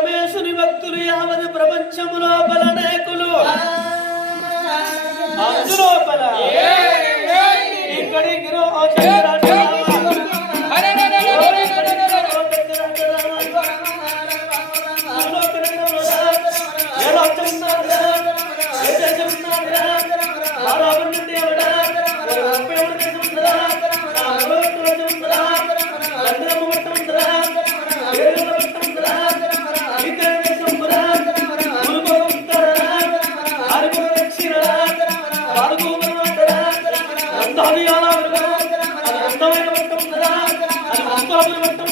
పరమేశుని భక్తులు యావత్ ప్రపంచము లోపల నాయకులు అందులోపల ఇక్కడికి மட்டும்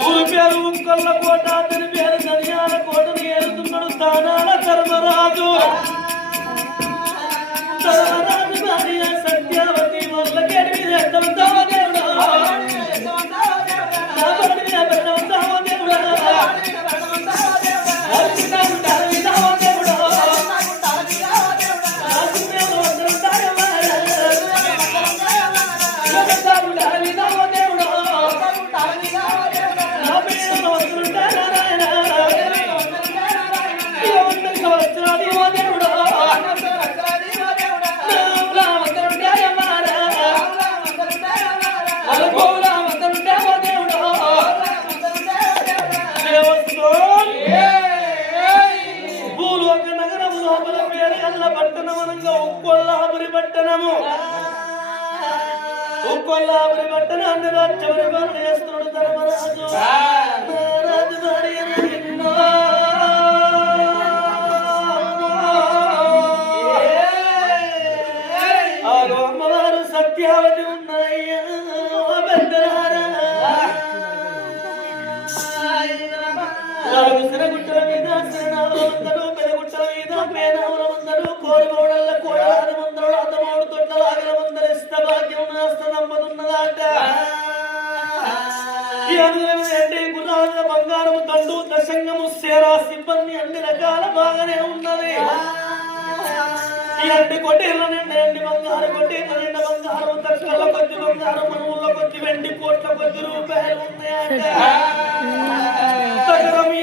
ఊరు పేరు ఉక్కల్ల కోట అతని పేరు ధనియాల కోటను ఏరుతున్నాడు తానాల ధర్మరాజు. ధర్మరాజు భార్య వల్ల పట్టణము. ఉక్కొల్లాపురి పట్టణాన్ని రాజ్యమని పాలన చేస్తున్నాడు ధర్మరాజు. సిబ్బంది అన్ని రకాల బాగానే ఉన్నది. ఈ అన్ని కొట్టేళ్ళ నిండా ఎండి బంగారు కొట్టేళ్ళ నిండా బంగారం తక్కువ కొద్ది బంగారం మన ఊళ్ళో కొద్ది వెండి కోట్ల కొద్ది రూపాయలు ఉన్నాయట.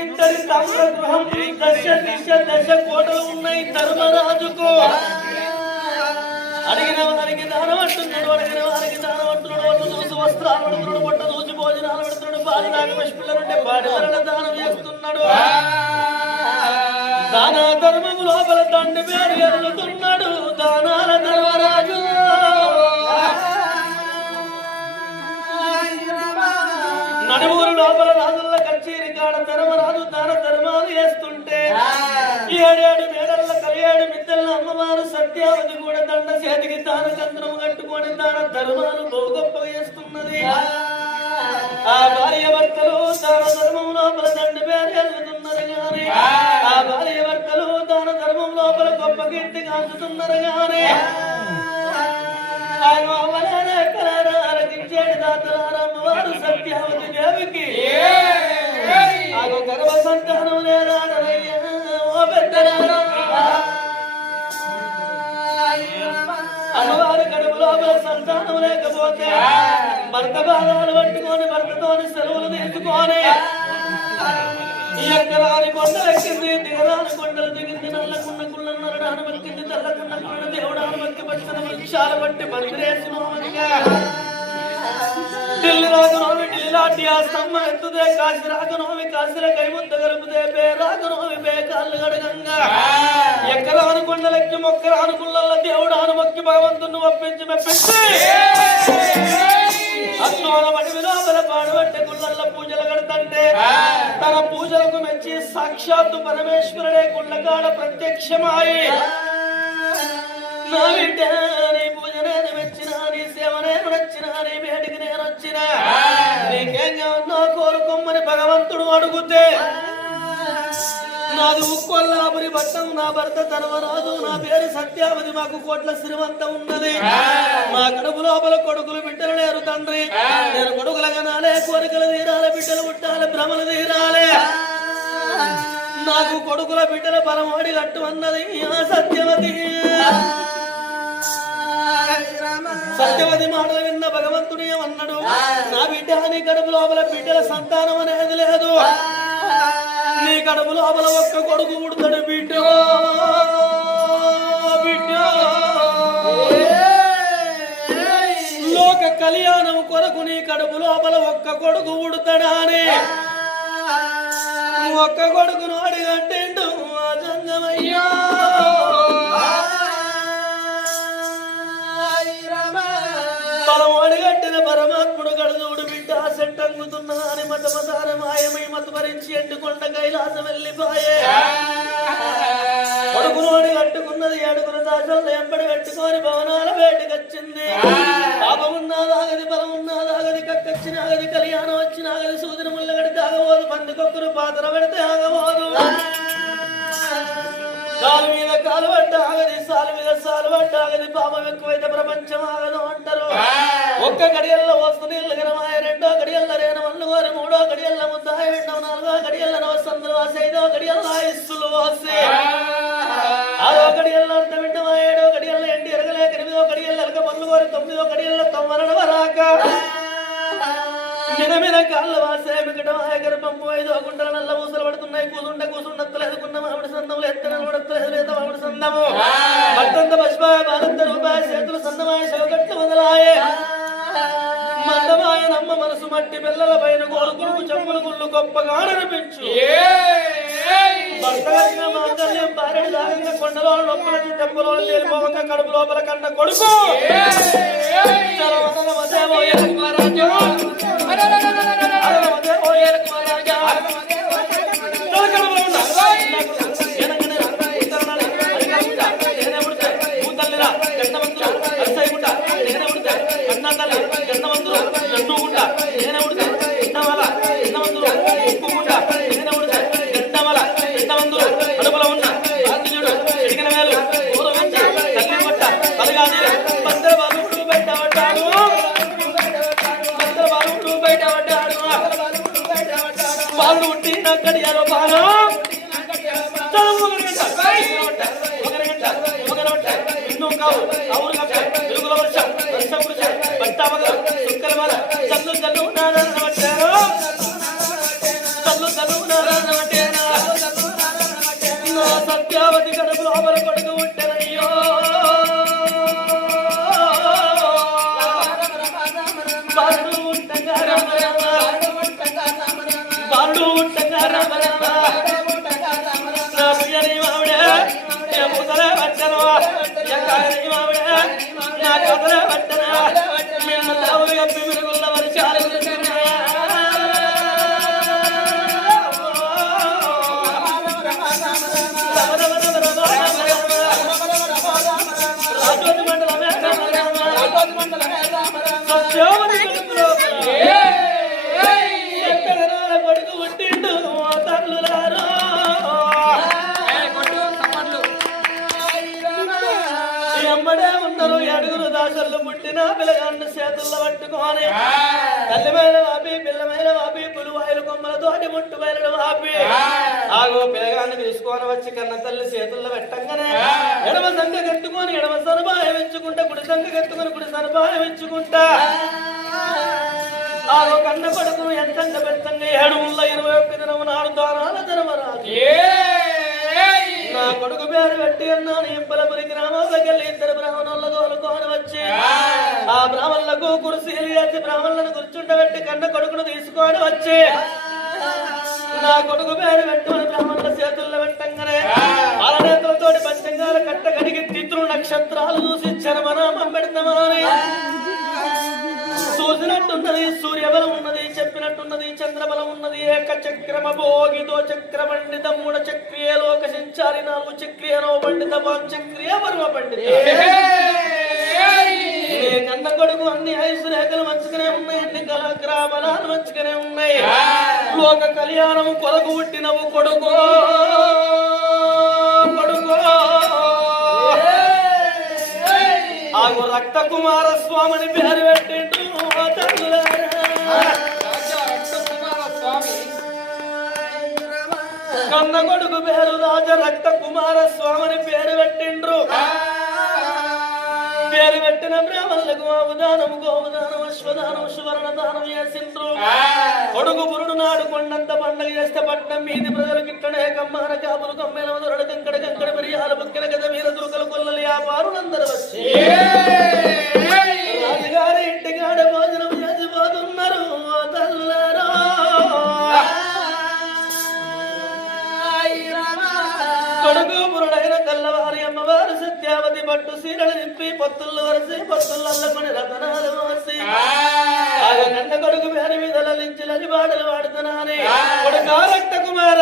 ఇద్దరి తమ్ముల గృహం దశ దిశ దశ కోటలు ఉన్నాయి ధర్మరాజుకు. అడిగిన వారికి దానం అంటున్నాడు అడిగిన వారికి దానం అంటున్నాడు. ఒళ్ళు చూసి వస్త్రాలు పెడుతున్నాడు పొట్ట చూసి భోజనాలు పెడుతున్నాడు. బాలి నాగ పశువులంటే బాడి వలన దానం చేస్తున్నాడు. దాన ధర్మము లోపల తండ్రి పేరు ఎరుగుతున్నాడు దానాల ధర్మరాజు. నడువురు లోపల రాజుల కచేరి కాడ ధర్మరాజు దాన ధర్మాలు చేస్తుంటే ఏడేడు మేడల కలియాడు మిద్దెల అమ్మవారు సత్యావతి కూడా దండ చేతికి దాన చంద్రం కట్టుకొని దాన ధర్మాలు బహు గొప్ప చేస్తున్నది ఆ భార్య భర్తలు దాన ధర్మం లోపల దండ గొప్ప కీర్తి కాంచుతున్నారు గాని ఆయన అవ్వలారా ఎక్కలారా ఆరగించేడు దాతలారా అమ్మవారు సత్యావతి దేవికి. ఆగో గర్భ సంతానం లేదా నరయ్య, ఓ పెద్దలారా. అమ్మవారి కడుపు లోపల సంతానం లేకపోతే భర్త బాధాలు పట్టుకొని భర్తతోని సెలవులు తీసుకొని ఈ ఎక్కరాని కొండలు ఎక్కింది దిగరాని కొండలు నల్లకున్న కుళ్ళ నరడాను వెక్కింది దేవుడాను పట్టిన వృక్షాలు బట్టి మందిరేసినోమనిగా ఢిల్లీ రాగనోమి ఢిల్లీ లాంటి ఆ స్తంభం ఎత్తుదే కాశీ రాగనోమి కాశీల కైముద్ద గలుపుదే పే రాగనోమి పే కాళ్ళు గడగంగా ఎక్కడ కొండ కొండలెక్కి మొక్కలు దేవుడు అనుమక్కి భగవంతుని ఒప్పించి మెప్పించి అన్నోల మడి విలోపల పాడబట్టే కడతంటే తన పూజలకు మెచ్చి సాక్షాత్తు పరమేశ్వరుడే గుళ్ళకాడ ప్రత్యక్షమాయి. నా బిడ్డ నీ పూజ నేను మెచ్చిన నీ సేవ నేను నచ్చిన నీ వేడికి నేను వచ్చిన. నీకేం కావాలో కోరుకోమని భగవంతుడు అడుగుతే నాది ఉక్కొల్లాపురి పట్టం నా భర్త ధర్మరాజు నా పేరు సత్యావతి. మాకు కోట్ల శ్రీమంతం ఉన్నది. మా కడుపు లోపల కొడుకులు బిడ్డలు లేరు తండ్రి. నేను కొడుకుల కనాలే కోరికలు తీరాలి బిడ్డలు పుట్టాలి భ్రమలు తీరాలి. నాకు కొడుకుల బిడ్డల బలమాడి కట్టు అన్నది. ఆ సత్యవతి. సత్యవతి మాటలు విన్న భగవంతుడు ఏమన్నాడు? నా బిడ్డ నీ కడుపు లోపల బిడ్డల సంతానం అనేది లేదు. నీ కడుపు లోపల ఒక్క కొడుకు పుడతాడు బిడ్డ. బిడ్డ. లోక కళ్యాణం కొరకు నీ కడుపు లోపల ఒక్క కొడుకు పుడతాడా అని ఒక్క కొడుకును అడిగంటిండు ఆ జంగమయ్యా. బలం అడిగట్టిన పరమాత్ముడు బిడ్డ సెట్టంగుతున్నా అని మతమతార మాయమై మతపరించి ఎండుకొండ కైలాసం వెళ్ళిపోయే. కొడుకును కట్టుకున్నది ఏడుగురు దాసల్లో ఎంపడి పెట్టుకొని భవనాల వేటకొచ్చింది పాపం ఉన్నదాగది బలం ఉన్నదాగది కక్కచ్చిన ఆగది కళ్యాణం వచ్చిన ఆగది సూదిన ముళ్ళగడితే ఆగబోదు పందికొక్కరు పాత్ర పెడితే ఆగబోదు. కాలు మీద కాలు పట్ట ఆగది సాలు మీద సాలు పట్ట ఆగది పాపం ఎక్కువైతే ప్రపంచం ఆగదు అంటారు. ఒక్క గడియల్లో వస్తుంది ఇల్లు గనమాయ వాసి ఐదో గడియల్ల ఇస్సులు వాసి. ఆరో గడియల్లో అర్థ వింటమా ఏడో గడియల్ల ఎండి ఎరగలేక ఎనిమిదో గడియల్ల ఎరగ పనులు కోరి తొమ్మిదో గడియల్ల తొమ్మరణ వరాక. మినమిన కాళ్ళ వాసే మిగటమాయ గర్భంపు ఐదో గుండెల నల్ల ఊసలు పడుతున్నాయి. కూసుండ కూసుండత్తలేదు కున్న మామిడి సందములు ఎత్తన పడత్తలేదు లేత మామిడి సందము. భక్తంత పశుపాయ బాలంత రూపాయ చేతులు సన్నమాయ శవకట్లు మొదలాయే. మట్టి పిల్లల పైన కోరుకులు చెప్పులు గుళ్ళు గొప్పగా అనిపించు మాంగళ్యం దాగిన కొండలో కడుపు లోపల కన్న కొడుకు. తల్లి పట్ట. ఉంటే భద్ర బాలుడు బయట పడ్డాడు. చదువు ఒక గంట, ఒక సత్యావతి ముసలే నా కథన పట్టనా, మిన్న తావులు పుట్టిన పిల్లగాన్ని చేతుల్లో పట్టుకొని తల్లి మీద వాపి పిల్ల మీద వాపి పులువాయలు కొమ్మల తోటి ముట్టు బయలు వాపి. ఆగో పిల్లగాన్ని తీసుకొని వచ్చి కన్న తల్లి చేతుల్లో పెట్టంగానే ఎడమ సంఖ కట్టుకొని ఎడమ సరపాయం ఇచ్చుకుంటా కుడి సంఖ కట్టుకొని కుడి సరపాయం ఇచ్చుకుంటా ఆగో కన్న పడుకును ఎంతంగా పెద్దంగా ఏడు ముళ్ళ ఇరవై ఒక్క దినము నాడు దానాల ధర్మరాజు నా కొడుకు పేరు పెట్టి అన్నాను. ఇంపలపురి గ్రామంలోకి వెళ్ళి ఇద్దరు బ్రాహ్మణుల తోలుకొని వచ్చి ఆ. బ్రాహ్మణులకు కుర్సీలు వేసి బ్రాహ్మణులను కూర్చుండబెట్టి కన్న కొడుకును తీసుకొని వచ్చి నా కొడుకు పేరు పెట్టుకుని బ్రాహ్మణుల చేతుల్లో పెట్టంగానే పాలనేతులతోటి పంచంగాల కట్ట కడిగి తిత్రులు నక్షత్రాలు చూసి చరమనామం పెడతామని. చూసినట్టున్నది సూర్యబలం ఉన్నది. చెప్పినట్టున్నది చంద్రబలం ఉన్నది ఏక చక్రమ భోగితో చక్ర పండిత మూడ చక్రియ లోక సంచారి నాలుగు చక్రియ నవ పండిత. చక్రియ పరమ పండిత కన్న కొడుకు అన్ని ఐసు రేఖలు మంచిగానే ఉన్నాయి అన్ని కళ గ్రామాలు మంచిగానే ఉన్నాయి లోక కళ్యాణము కొరకు పుట్టినవు కొడుకో కొడుకో. ఆగు రక్త కుమార స్వామిని పేరు పెట్టిండు ఓ కన్న కొడుకు పేరు రాజ రక్త కుమార స్వామిని పేరు పెట్టిండ్రు. పేరు పెట్టిన బ్రాహ్మణులకు అవదానం గోవదానం అశ్వదానం సువర్ణ దానం చేసిండ్రు కొడుకు పురుడు నాడు కొండంత పండగ చేస్తే పట్నం మీది ప్రజలకు ఇక్కడే కమ్మాన కాపులు కమ్మెల మొదలడు కంకడ కంకడ మిరియాల బుక్కెల గద వీర దుర్గలు కొల్లలు వ్యాపారులందరూ వచ్చి. రాజుగారి ఇంటికాడ పట్టు సీరలు నింపి పొత్తుల్లో వరసి పొత్తుల్లో అల్లకొని రతనాలు మోసి. ఆగండ కొడుకు మీద లలించి లలి పాటలు పాడుతున్నానే కొడుకా రక్త కుమార.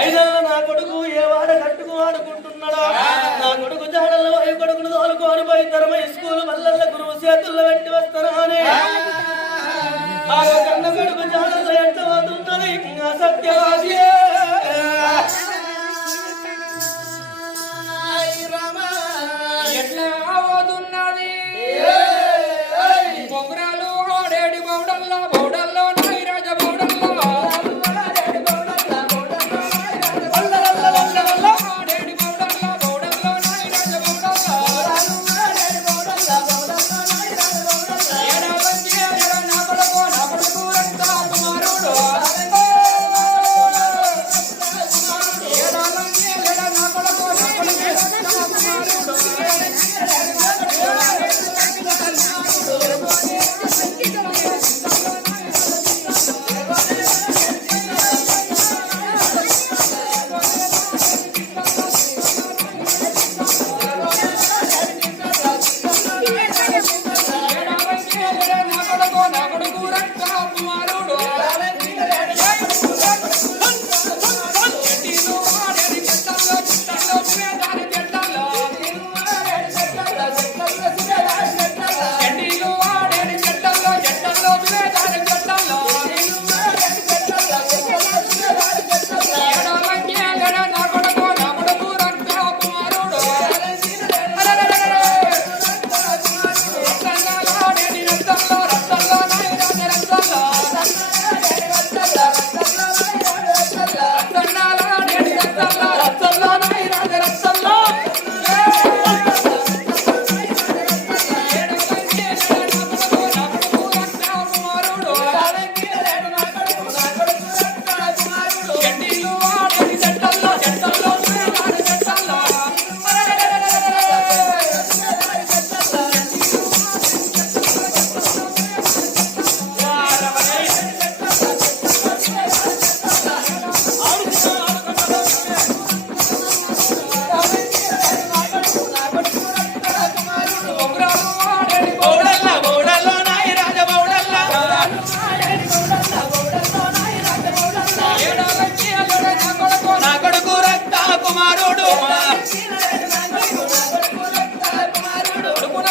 ఐదల్ల నా కొడుకు ఏ వాడ కట్టుకు ఆడుకుంటున్నాడా నా కొడుకు జాడల్లో అవి కొడుకును తోలుకొని పోయి తరమై స్కూల్ మల్లల్ల గురువు చేతుల్లో పెట్టి వస్తారా అని? ఆ. కన్న కొడుకు జాడల్లో పోతున్నది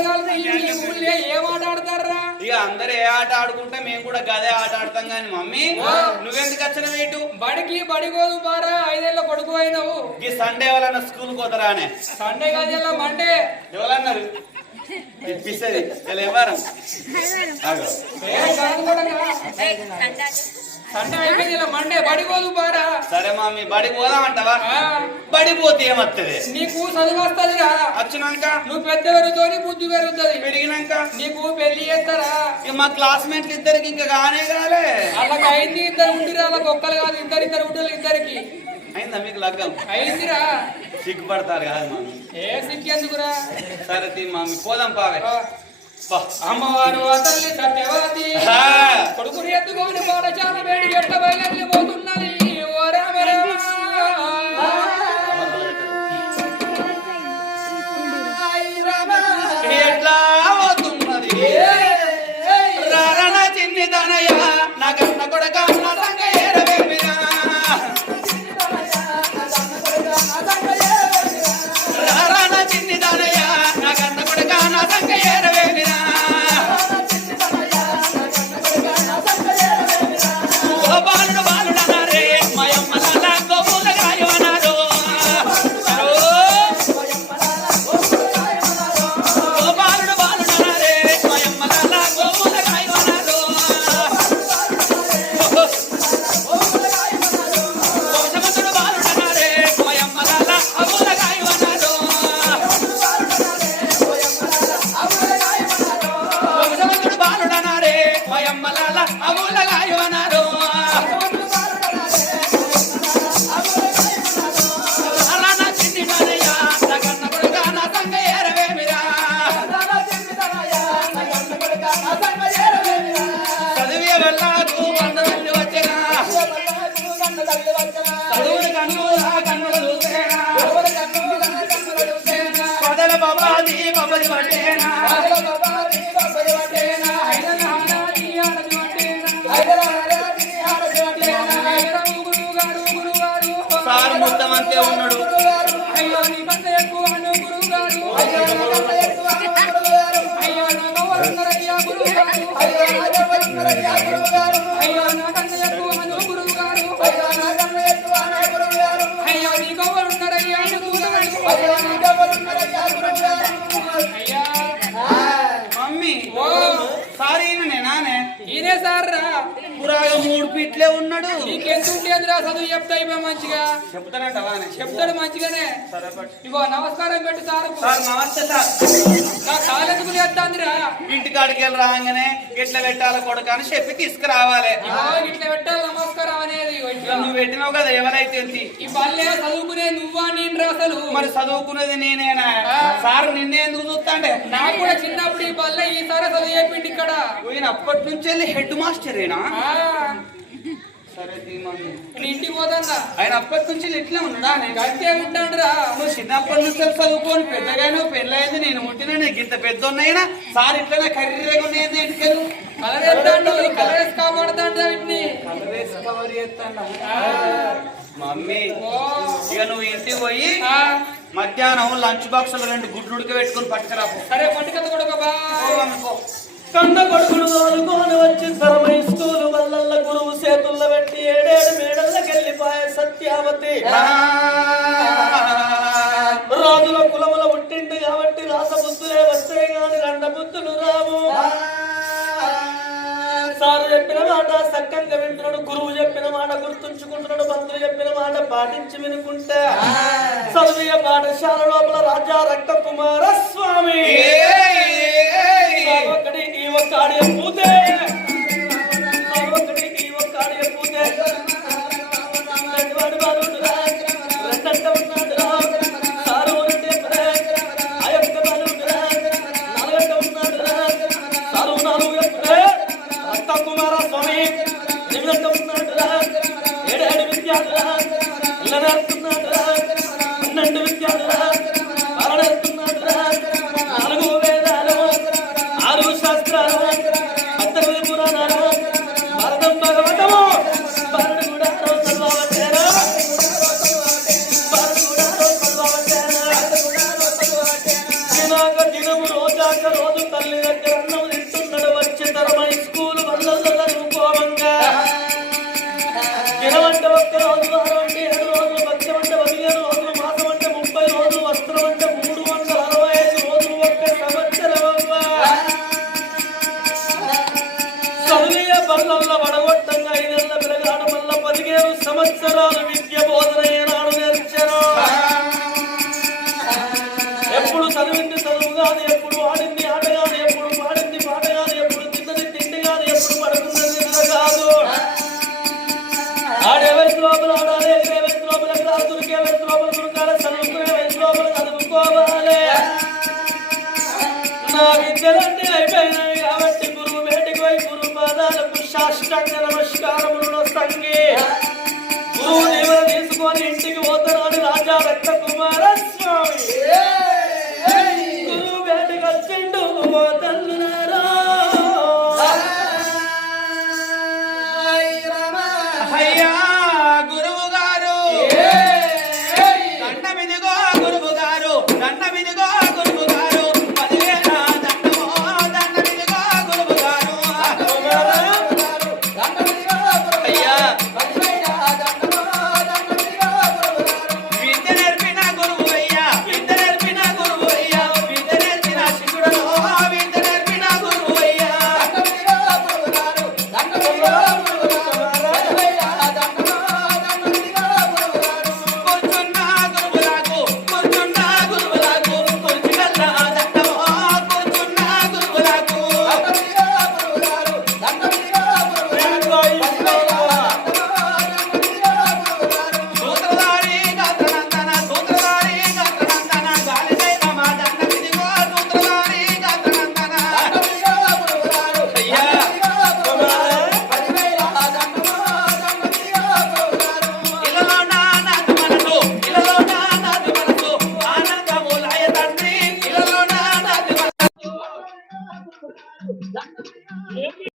ఊళ్ళో ఏం ఆట ఆడతారా ఇక అందరు ఏ ఆట ఆడుకుంటే మేము కూడా గదే ఆట ఆడతాం గాని మమ్మీ నువ్వెందుకు వచ్చిన ఇటు? బడికి బడిగోదు బారా ఐదేళ్ళ కొడుకు అయినవు. ఈ సండే వాళ్ళన్న స్కూల్ పోతారా అనే సండే గదిలో మండే. ఎవరన్నారు? ఇప్పిస్తుంది. ఇలా ఎవరం? మండే బడిగోదు బారా. సరే మమ్మీ బడి పోదామంటావా? ఆ, బడి పోతే ఏమత్తది? నీకు చదువు వస్తుందిరా వచ్చినాక నువ్వు పెద్ద పెరుగుతోని బుద్ధి పెరుగుతుంది. పెరిగినాక? నీకు పెళ్ళి చేస్తారా? మా క్లాస్మేట్లు ఇద్దరికి ఇంకా కానే కాలే. వాళ్ళకి అయింది ఇద్దరు ఉండిరా వాళ్ళకి ఒక్కరు కాదు ఇద్దరు ఇద్దరు ఉండాలి ఇద్దరికి. అయిందా మీకు లగ్గం అయిందిరా సిగ్గుపడతారు కాదు మమ్మీ ఏ సిగ్గెందుకురా సరే తీ మమ్మీ పోదాం పావే. అమ్మవారు అతల్లి సత్యవతి. ఆ. కొడుకుని ఎత్తుకొని పాఠశాల ఉన్నాడు. అయ్యో నీ కంట ఎక్కువ అను గురువుగారు. ఫీట్లే ఉన్నాడు నీకెందుంటేంద్రా చదువు చెప్తా ఇవ్వ మంచిగా? చెప్తానంటవానే చెప్తాడు మంచిగానే. ఇగో నమస్కారం పెట్టు సార్. సార్ నమస్తే సార్. నా కాలెందుకు లేస్తాందిరా ఇంటికాడికి వెళ్ళి రాగానే ఎట్లా పెట్టాలి కొడుకు అని చెప్పి తీసుకురావాలి. ఇట్లా పెట్టాలి నమస్కారం అనేది. ఇట్లా. నువ్వు పెట్టినావు కదా ఎవరైతే ఈ పల్లె చదువుకునే నువ్వా నేను అసలు? మరి చదువుకునేది నేనేనా. సార్ నిన్నే ఎందుకు చూస్తాంటే నాకు కూడా చిన్నప్పుడు ఈ పల్లె ఈసారి చదువు చెప్పిండి ఇక్కడ. ఈయన అప్పటి నుంచి వెళ్ళి హెడ్ మాస్టరేనా ఆ, సరే తీ మమ్మీ. నేను ఇంటికి పోతాన్నా ఆయన అప్పటి నుంచి ఇట్లా ఉన్నాడా? నేను గట్టే ఉంటాడురా నువ్వు చిన్నప్పటి నుంచి చదువుకొని పెద్దగానే పెళ్ళైంది నేను పుట్టిన నీకు ఇంత పెద్ద ఉన్నాయినా సార్ ఇట్లనే కర్రీగా ఉండేది ఇంటికెళ్ళు కలర్ కలరేసి కాపాడుతాడు వీటిని. కవర్ చేస్తాను మమ్మీ ఇక నువ్వు ఇంటికి పోయి మధ్యాహ్నం లంచ్ బాక్స్లో రెండు గుడ్లు ఉడక పెట్టుకుని పట్టుకురాపో సరే పండుగ కూడా ఒక కండ కొడుకులు తోలుకొని వచ్చి ధర్మై స్కూలు వల్లల్ల గురువు చేతుల్లో పెట్టి ఏడేడు మేడల్లకి వెళ్ళిపోయే సత్యావతి. రాజుల కులముల పుట్టిండు కాబట్టి రాస బుద్ధులే వస్తే గాని రండ బుద్ధులు రావు. సారు చెప్పిన మాట సక్కంగా వింటున్నాడు గురువు చెప్పిన మాట గుర్తుంచుకుంటున్నాడు మంత్రులు చెప్పిన మాట పాటించి వినుకుంటే చదివే పాఠశాల లోపల రాజా రక్త కుమార స్వామి ఈ లోపల చదువుకోవాలి నా విద్యలన్నీ అయిపోయినాయి కాబట్టి గురువు వేటికి పోయి గురువు పాదాలకు సాష్టాంగ నమస్కారం